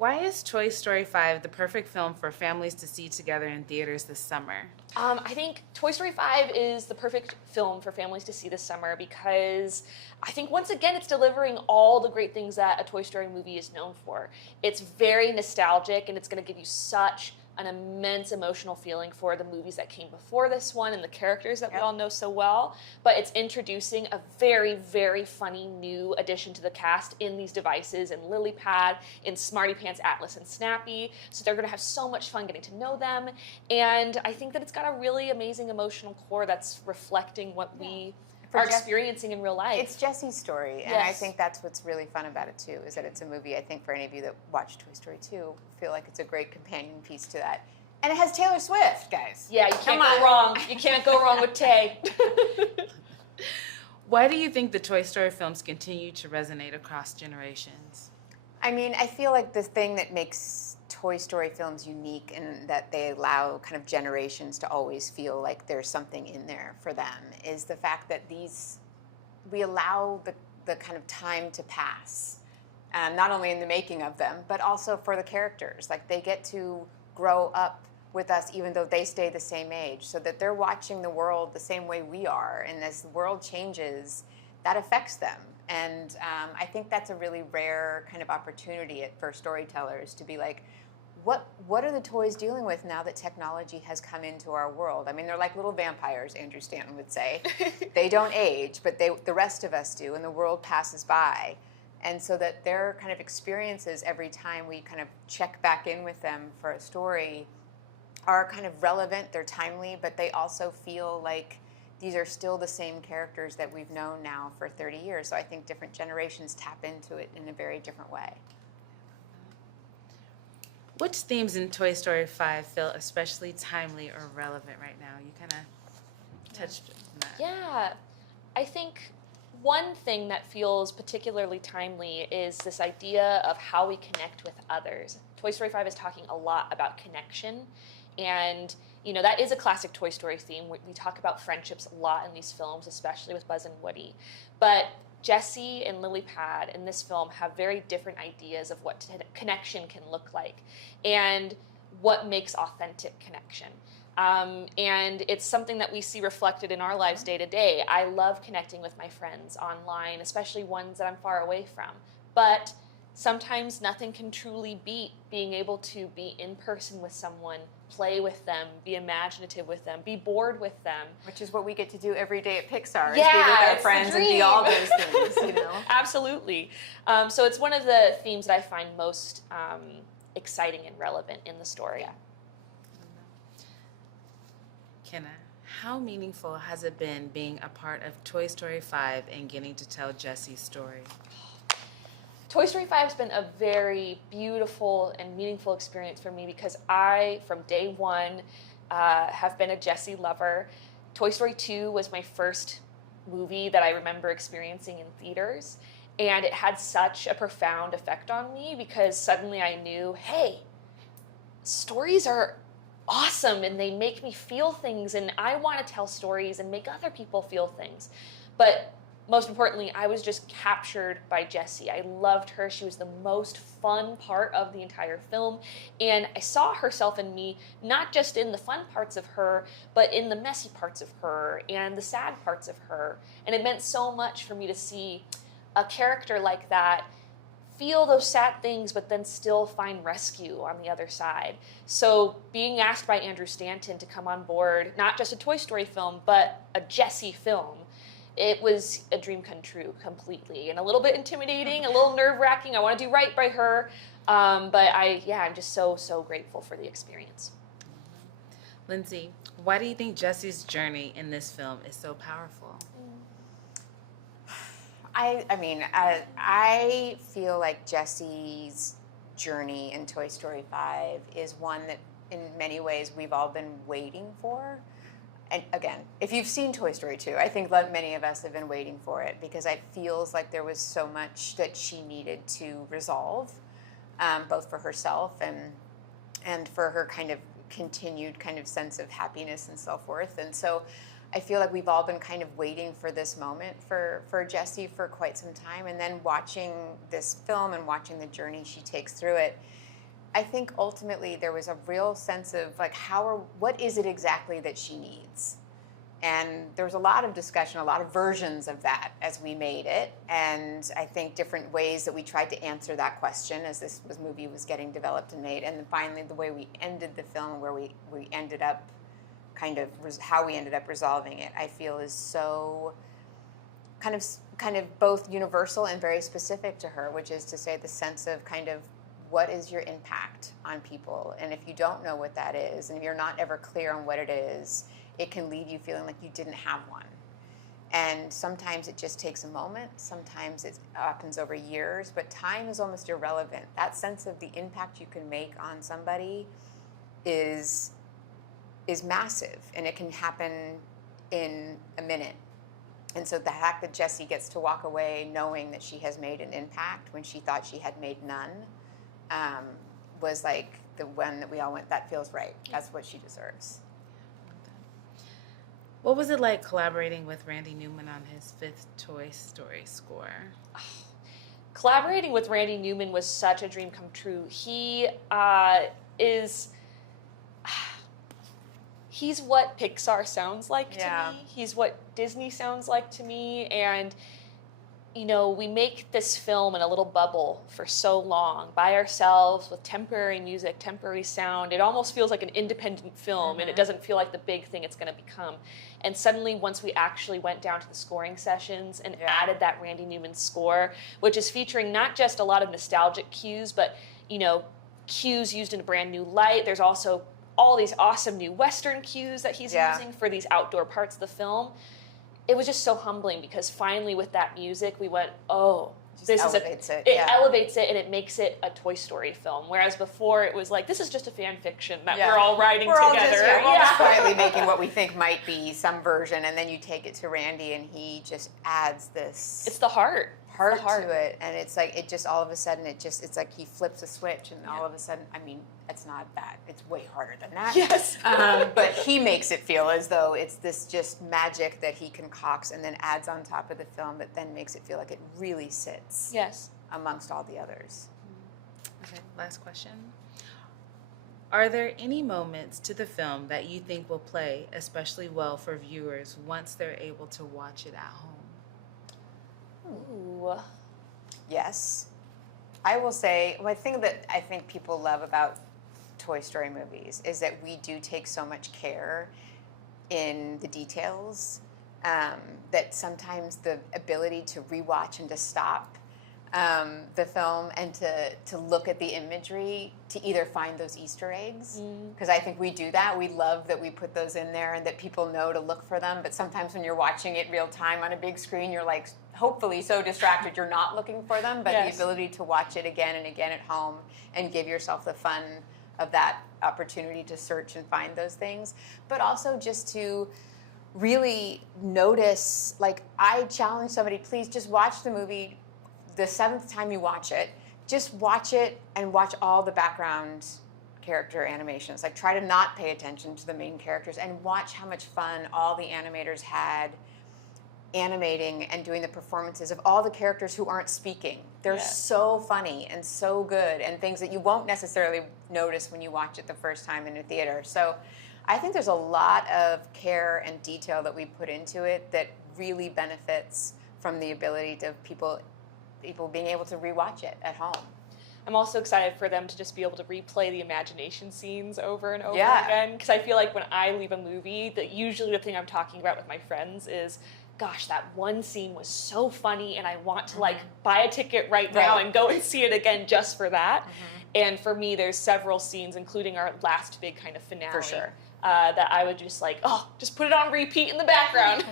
Why is Toy Story 5 the perfect film for families to see together in theaters this summer? I think Toy Story 5 is the perfect film for families to see this summer because I think, once again, it's delivering all the great things that a Toy Story movie is known for. It's very nostalgic, and it's going to give you such an immense emotional feeling for the movies that came before this one and the characters that we all know so well. But it's introducing a very, very funny new addition to the cast in these devices, in Lily Pad, in Smarty Pants, Atlas, and Snappy. So they're going to have so much fun getting to know them. And I think that it's got a really amazing emotional core that's reflecting what we are experiencing in real life. It's Jesse's story, and I think that's what's really fun about it too, is that it's a movie, I think, for any of you that watch Toy Story 2, feel like it's a great companion piece to that. And it has Taylor Swift, guys. Yeah, you can't go wrong. You can't go wrong with Tay. Why do you think the Toy Story films continue to resonate across generations? I mean, I feel like the thing that makes Toy Story films unique and that they allow kind of generations to always feel like there's something in there for them is the fact that we allow the kind of time to pass, not only in the making of them, but also for the characters. Like, they get to grow up with us even though they stay the same age, so that they're watching the world the same way we are, and as the world changes, that affects them. And I think that's a really rare kind of opportunity for storytellers to be like, what are the toys dealing with now that technology has come into our world? I mean, they're like little vampires, Andrew Stanton would say. They don't age, but the rest of us do, and the world passes by. And so that their kind of experiences every time we kind of check back in with them for a story are kind of relevant, they're timely, but they also feel like these are still the same characters that we've known now for 30 years. So I think different generations tap into it in a very different way. Which themes in Toy Story 5 feel especially timely or relevant right now? You kind of touched on that. Yeah, I think one thing that feels particularly timely is this idea of how we connect with others. Toy Story 5 is talking a lot about connection, and that is a classic Toy Story theme. We talk about friendships a lot in these films, especially with Buzz and Woody. But Jessie and Lily Pad in this film have very different ideas of what connection can look like and what makes authentic connection. And it's something that we see reflected in our lives day to day. I love connecting with my friends online, especially ones that I'm far away from. But sometimes nothing can truly beat being able to be in person with someone, play with them, be imaginative with them, be bored with them. Which is what we get to do every day at Pixar, Yeah, is be with our it's friends the and be dream. all those things, Absolutely. So it's one of the themes that I find most exciting and relevant in the story. Kenna, how meaningful has it been being a part of Toy Story 5 and getting to tell Jessie's story? Toy Story 5 has been a very beautiful and meaningful experience for me because I, from day one, have been a Jessie lover. Toy Story 2 was my first movie that I remember experiencing in theaters, and it had such a profound effect on me because suddenly I knew, hey, stories are awesome and they make me feel things, and I want to tell stories and make other people feel things. But most importantly, I was just captured by Jessie. I loved her. She was the most fun part of the entire film. And I saw herself in me, not just in the fun parts of her, but in the messy parts of her and the sad parts of her. And it meant so much for me to see a character like that feel those sad things, but then still find rescue on the other side. So being asked by Andrew Stanton to come on board, not just a Toy Story film, but a Jessie film, it was a dream come true completely, and a little bit intimidating, a little nerve-wracking. I want to do right by her, but I'm just so grateful for the experience. Lindsey, why do you think Jessie's journey in this film is so powerful? I feel like Jessie's journey in Toy Story 5 is one that in many ways we've all been waiting for. And again, if you've seen Toy Story 2, I think many of us have been waiting for it because it feels like there was so much that she needed to resolve, both for herself and for her kind of continued kind of sense of happiness and self-worth. And so I feel like we've all been kind of waiting for this moment for Jessie for quite some time. And then watching this film and watching the journey she takes through it, I think ultimately there was a real sense of like what is it exactly that she needs? And there was a lot of discussion, a lot of versions of that as we made it. And I think different ways that we tried to answer that question as this movie was getting developed and made. And then finally, the way we ended the film, where we ended up how we ended up resolving it, I feel is so kind of both universal and very specific to her, which is to say the sense of kind of what is your impact on people. And if you don't know what that is, and if you're not ever clear on what it is, it can leave you feeling like you didn't have one. And sometimes it just takes a moment. Sometimes it happens over years, but time is almost irrelevant. That sense of the impact you can make on somebody is massive, and it can happen in a minute. And so the fact that Jessie gets to walk away knowing that she has made an impact when she thought she had made none was like the one that we all went, that feels right. That's what she deserves. What was it like collaborating with Randy Newman on his 5th Toy Story score? Collaborating with Randy Newman was such a dream come true. He's what Pixar sounds like to me. He's what Disney sounds like to me. And, you know, we make this film in a little bubble for so long by ourselves with temporary music, temporary sound. It almost feels like an independent film, and it doesn't feel like the big thing it's going to become. And suddenly, once we actually went down to the scoring sessions and added that Randy Newman score, which is featuring not just a lot of nostalgic cues, but, you know, cues used in a brand new light. There's also all these awesome new Western cues that he's using for these outdoor parts of the film. It was just so humbling because finally with that music, we went, oh, this elevates it. It elevates it, and it makes it a Toy Story film. Whereas before it was like, this is just a fan fiction that we're all writing together. We're all just quietly making what we think might be some version, and then you take it to Randy, and he just adds this. It's the heart to it, and it's like it just all of a sudden it's like he flips a switch, and all of a sudden, I mean, it's not that, it's way harder than that. Yes. But he makes it feel as though it's this just magic that he concocts and then adds on top of the film that then makes it feel like it really sits amongst all the others. Okay, last question. Are there any moments to the film that you think will play especially well for viewers once they're able to watch it at home? Ooh. Yes. I will say, one thing that I think people love about Toy Story movies is that we do take so much care in the details that sometimes the ability to rewatch and to stop the film and to look at the imagery to either find those Easter eggs, because I think we do that. We love that we put those in there and that people know to look for them, but sometimes when you're watching it real time on a big screen, you're like hopefully so distracted you're not looking for them, but the ability to watch it again and again at home and give yourself the fun of that opportunity to search and find those things, but also just to really notice, like I challenge somebody, please just watch the movie the 7th time you watch it, just watch it and watch all the background character animations. Like try to not pay attention to the main characters and watch how much fun all the animators had animating and doing the performances of all the characters who aren't speaking. They're so funny and so good, and things that you won't necessarily notice when you watch it the first time in a theater. So I think there's a lot of care and detail that we put into it that really benefits from the ability to people being able to rewatch it at home. I'm also excited for them to just be able to replay the imagination scenes over and over again, because I feel like when I leave a movie, that usually the thing I'm talking about with my friends is, gosh, that one scene was so funny and I want to like buy a ticket right now and go and see it again just for that. And for me, there's several scenes, including our last big kind of finale, For sure. that I would just like, just put it on repeat in the background.